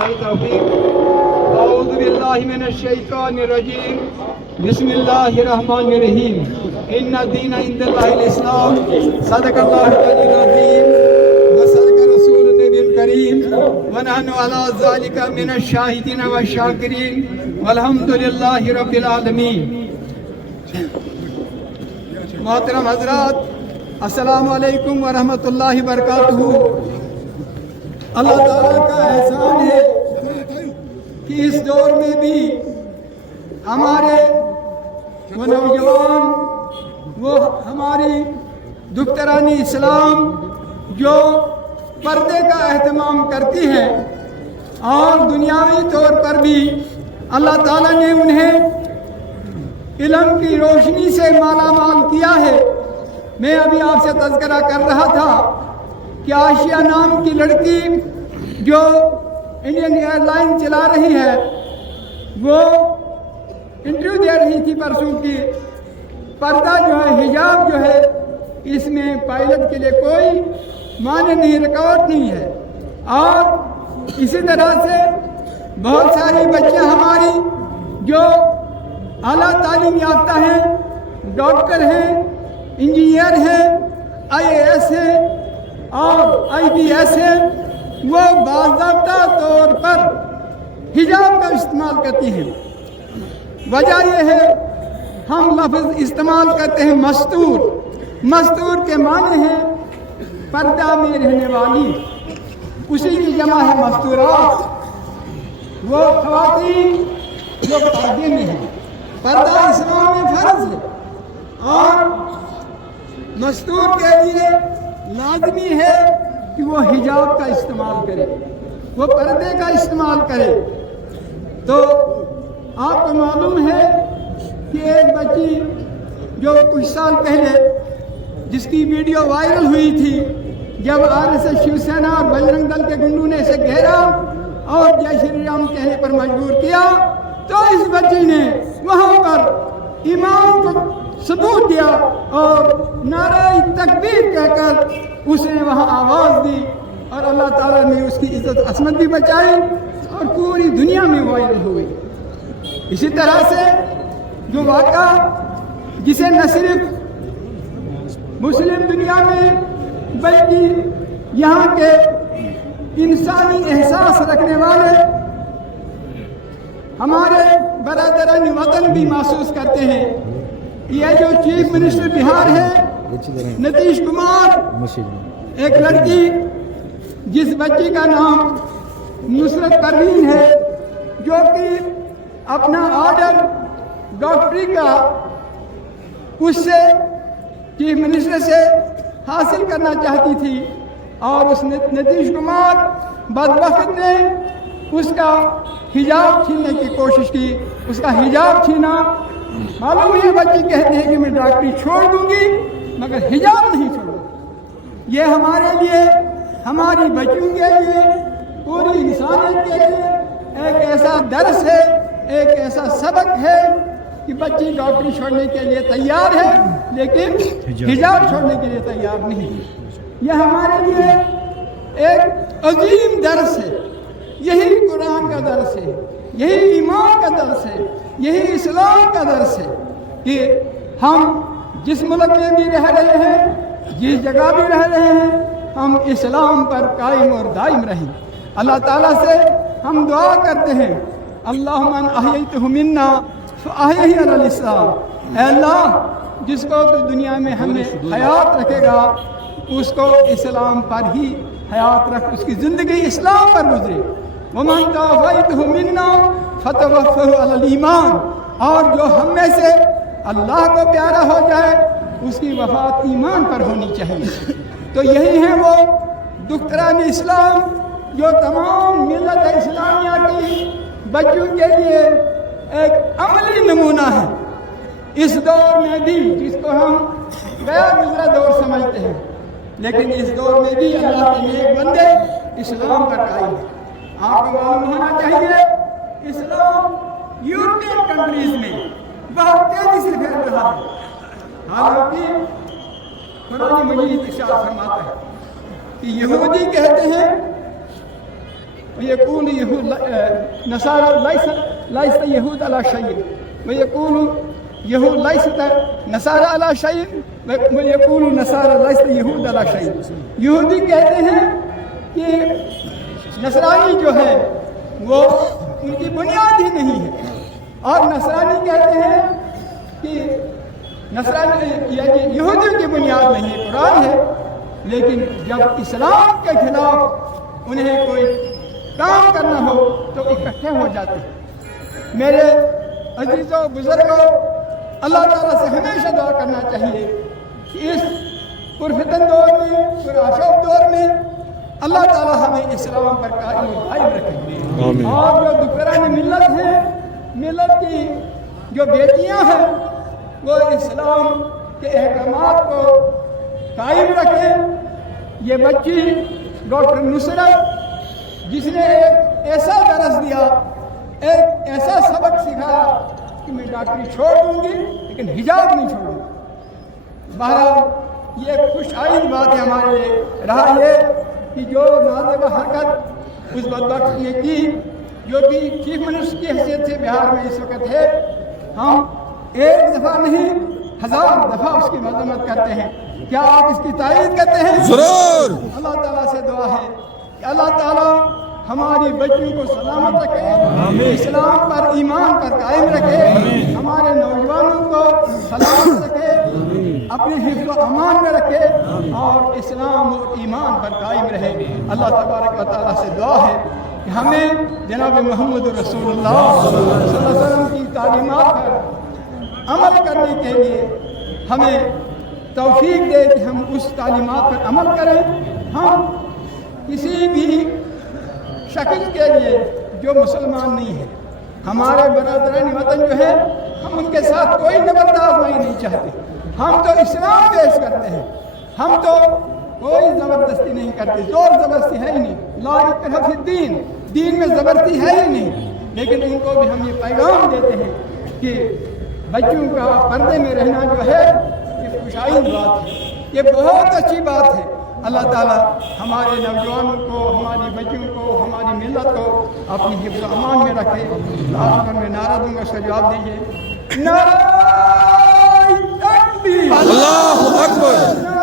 बिल्लाहि तौफीक। औज़ु बिल्लाहि मिनश शैतानिर रजीम। बिस्मिल्लाहिर्रहमानिर्रहीम। इन्ना दीना इंदल्लाहिल इस्लाम। सदक़ल्लाहुल अलीयुल अज़ीम व सदक़ रसूलुन नबील करीम व नहनु अला ज़ालिका मिनश शाहिदीन व शाकिरीन वल्हम्दुलिल्लाहि रब्बिल आलमीन। मोहतरम हज़रात, अस्सलामु अलैकुम व रहमतुल्लाहि व बरकातुहू। अल्लाह ताला का एहसान है कि इस दौर में भी हमारे वो नौजवान, वो हमारी दुख्तरानी इस्लाम जो पर्दे का एहतमाम करती हैं और दुनियावी तौर पर भी अल्लाह ताला ने उन्हें इल्म की रोशनी से माला माल किया है। मैं अभी आपसे तज़किरा कर रहा था कि आशिया नाम की लड़की जो इंडियन एयरलाइन चला रही है, वो इंटरव्यू दे रही थी परसों की। पर्दा जो है, हिजाब जो है, इसमें पायलट के लिए कोई माने नहीं, रुकावट नहीं है। और इसी तरह से बहुत सारी बच्चियां हमारी जो आला तालीम याफ्ता हैं, डॉक्टर हैं, इंजीनियर हैं, IAS हैं और IPS हैं, वो बाज़ाब्ता तौर पर हिजाब का इस्तेमाल करती हैं। वजह यह है, हम लफ्ज़ इस्तेमाल करते हैं मस्तूर। मस्तूर के माने हैं पर्दा में रहने वाली, उसी की जमा है मस्तूरात। वो ख़वातीन जो पर्दे में हैं। पर्दा इस्लाम में फ़र्ज है और मस्तूर के लिए लाजमी है कि वो हिजाब का इस्तेमाल करे, वो पर्दे का इस्तेमाल करे। तो आपको मालूम है कि एक बच्ची जो कुछ साल पहले जिसकी वीडियो वायरल हुई थी, जब RSS शिवसेना और बजरंग दल के गुंडों ने इसे घेरा और जय श्री राम कहने पर मजबूर किया, तो इस बच्ची ने वहाँ पर इमाम को सबूत दिया और नारे तकबीर कहकर उसने वहाँ आवाज़ दी और अल्लाह ताला ने उसकी इज्जत असमत भी बचाई और पूरी दुनिया में वायरल हो गई। इसी तरह से जो वाक़ा जिसे न सिर्फ मुस्लिम दुनिया में बल्कि यहाँ के इंसानी एहसास रखने वाले हमारे बरादरान वतन भी महसूस करते हैं। यह जो चीफ मिनिस्टर बिहार है नीतीश कुमार, एक लड़की जिस बच्ची का नाम नुसरत परवीन है, जो कि अपना ऑर्डर डॉक्टरी का उससे चीफ मिनिस्टर से हासिल करना चाहती थी और उस नीतीश कुमार बदबख्त ने उसका हिजाब छीनने की कोशिश की। उसका हिजाब छीना, मालूम है बच्ची कहती है कि मैं डॉक्टरी छोड़ दूंगी मगर हिजाब नहीं छोड़ूंगी। ये हमारे लिए, हमारी बच्चियों के लिए, पूरी इंसानियत के लिए एक ऐसा दर्स है, एक ऐसा सबक है कि बच्ची डॉक्टरी छोड़ने के लिए तैयार है लेकिन हिजाब छोड़ने के लिए तैयार नहीं है। यह हमारे लिए एक अजीम दर्स है। यही कुरान का दर्स है, यही ईमान का दर्स है, यही इस्लाम का दर्स है कि हम जिस मुल्क में भी रह रहे हैं, जिस जगह भी रह रहे हैं, हम इस्लाम पर कायम और दायम रहें। अल्लाह ताला से हम दुआ करते हैं, अल्लाहुम्मा अहयैतहु मिन्ना फ़अहयिही अलल इस्लाम। ऐ अल्लाह, जिसको तो दुनिया में हमें हयात रखेगा उसको इस्लाम पर ही हयात रख, उसकी ज़िंदगी इस्लाम पर गुजरे। वमन तवफ़ैतहु मिन्ना फ़तवफ़्फ़हु अलल ईमान। और जो हम में से अल्लाह को प्यारा हो जाए उसकी वफ़ात ईमान पर होनी चाहिए। तो यही है वो दुख्तरान इस्लाम जो तमाम मिल्लत इस्लामिया की बच्चों के लिए एक अमली नमूना है। इस दौर में भी, जिसको हम गया गुजरा दौर समझते हैं, लेकिन इस दौर में भी अल्लाह के नेक बंदे इस्लाम पर कायम हैं। आपको मालूम होना चाहिए इस्लाम यूरोपियन कंट्रीज में बहुत तेजी से फैल रहा है। हालांकि कुरान मजीद इरशाद फरमाता है कि यहूदी कहते हैं ويقول نصارى ليست يهود على شيء ويقول يهود ليست نصارى على شيء ويقول نصارى ليست يهود على شيء. یہودی کہتے ہیں کہ نصرانی جو ہے وہ ان کی بنیاد ہی نہیں ہے، اور نصرانی کہتے ہیں کہ نصرانی یہودیوں کی بنیاد نہیں ہے، قرآن ہے. لیکن جب اسلام کے خلاف انہیں کوئی کام کرنا ہو تو اکٹھے ہو جاتے ہیں. میرے عزیزوں بزرگوں، اللہ تعالیٰ سے ہمیشہ دعا کرنا چاہیے کہ اس پرفتن دور میں، پرآشوب دور میں اللہ تعالیٰ ہمیں اسلام پر قائم و دائم رکھے. اور جو دشمنان ملت ہیں، ملت کی جو بیٹیاں ہیں، وہ اسلام کے احکامات کو قائم رکھیں. یہ بچی ڈاکٹر نصرت، جس نے ایک ایسا درس دیا، ایک ایسا سبق سکھایا کہ میں ڈاکٹری چھوڑ دوں گی لیکن حجاب نہیں چھوڑوں گی. بہرحال یہ خوش آئند بات ہے ہمارے لیے. رہا یہ کہ جو نازیبہ حرکت اس بدبخت نے کی، جو بھی چیف منسٹر کی حیثیت سے بہار میں اس وقت ہے، ہم ایک دفعہ نہیں 1000 دفعہ اس کی مذمت کرتے ہیں. کیا آپ اس کی تائید کرتے ہیں؟ ضرور. اللہ تعالیٰ سے دعا ہے کہ اللہ تعالیٰ ہماری بچیوں کو سلامت رکھے، اسلام پر ایمان پر قائم رکھے، ہمارے نوجوانوں کو سلامت رکھے، اپنے حفظ و امان میں رکھے اور اسلام اور ایمان پر قائم رہے. اللہ تبارک و تعالیٰ سے دعا ہے کہ ہمیں جناب محمد رسول اللہ صلی اللہ علیہ وسلم کی تعلیمات پر عمل کرنے کے لیے ہمیں توفیق دے کہ ہم اس تعلیمات پر عمل کریں. ہم کسی بھی شخص کے لیے جو مسلمان نہیں ہے، ہمارے برادران وطن جو ہے، ہم ان کے ساتھ کوئی زبردست آزمائی نہیں چاہتے. ہم تو اسلام پیش کرتے ہیں، ہم تو کوئی زبردستی نہیں کرتے، زور زبردستی ہے ہی نہیں. لا اکراہ فی الدین، دین میں زبردستی ہے ہی نہیں. لیکن ان کو بھی ہم یہ پیغام دیتے ہیں کہ بچوں کا پردے میں رہنا جو ہے یہ خوشائند بات ہے، یہ بہت اچھی بات ہے. اللہ تعالیٰ ہمارے نوجوانوں کو، ہماری بچوں کو، ہماری ملت کو اپنی حفظ و امان میں رکھے. آخر میں نعرہ دوں گا، اس کا جواب دیجیے. نعرہ تکبیر، اللہ اکبر.